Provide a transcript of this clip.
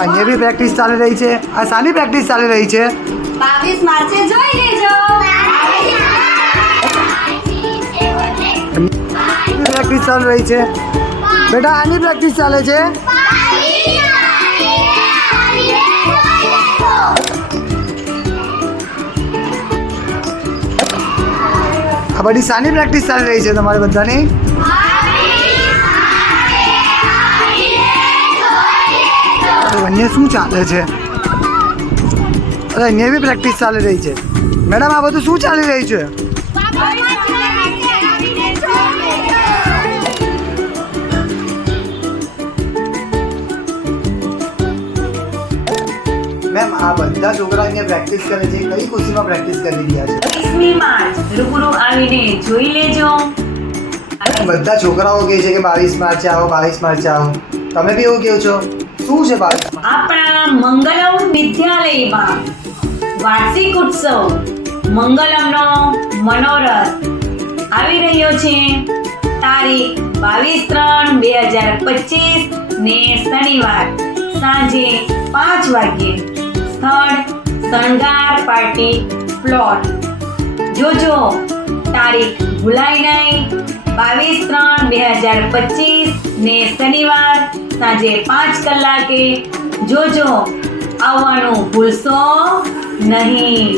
અહીંયા બી પ્રેક્ટિસ ચાલી રહી છે. આ શાની પ્રેક્ટિસ ચાલી રહી છે? 22 માર્ચે જોઈ લેજો. પ્રેક્ટિસ ચાલી રહી છે બેટા. આની પ્રેક્ટિસ ચાલે છે. આ બધી શાની પ્રેક્ટિસ ચાલી રહી છે તમારે બધાની? અહીંયા શું ચાલે છે? અરે અહીંયા બી પ્રેક્ટિસ ચાલી રહી છે મેડમ. આ બધું શું ચાલી રહ્યું છે? મેમ આ બધા છોકરા અહીંયા પ્રેક્ટિસ કરે છે. કઈ ખુશીમાં પ્રેક્ટિસ કરી રહ્યા છે? 20મી માર્ચ રૂબરૂ આવીને જોઈ લેજો. બધા છોકરાઓ કહે છે કે 22 માર્ચે આવો, 22 માર્ચે આવો. તમે બી એવું કહો છો? શું છે 22 માર્ચ? આપણા મંગલમ વિદ્યાલયમાં વાર્ષિક ઉત્સવ મંગલમનો મનોરથ આવી રહ્યો છે. તારીખ 22/3/2025 ને શનિવાર સાંજે 5 વાગ્યે. સ્થળ શણગાર પાર્ટી પ્લોટ. જોજો તારીખ ભૂલાય નહીં. 22/3/2025 ને શનિવાર સાંજે 5 કલાકે જોજો. આવવાનું ભૂલશો નહીં.